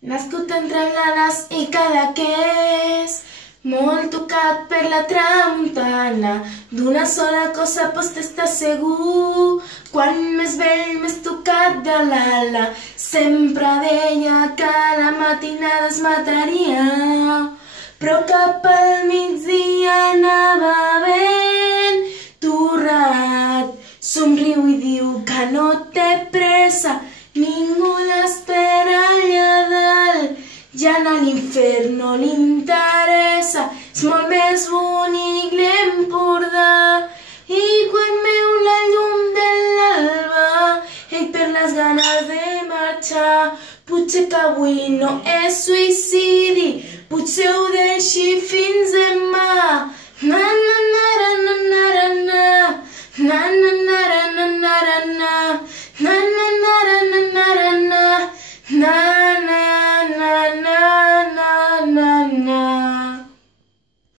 Nascut entre blanes i Cadaqués, molt tocat per la tramuntana, d'una sola cosa pots estar segur, quan més vell més tocat de l'ala. Sempre deia que a la matinada es mataria, però cap al migdia anava ben torrat. Somriu i diu que no té pressa, ningú l'espera allà dalt, ja a l'infern no li interessa, és molt més bonic l'Empordà. I quan veu la llum de l'alba, ell perd les ganes de marxar. Potser que avui no és suïcidi, potser ho deixi fins demà. Na na na na na na na na na.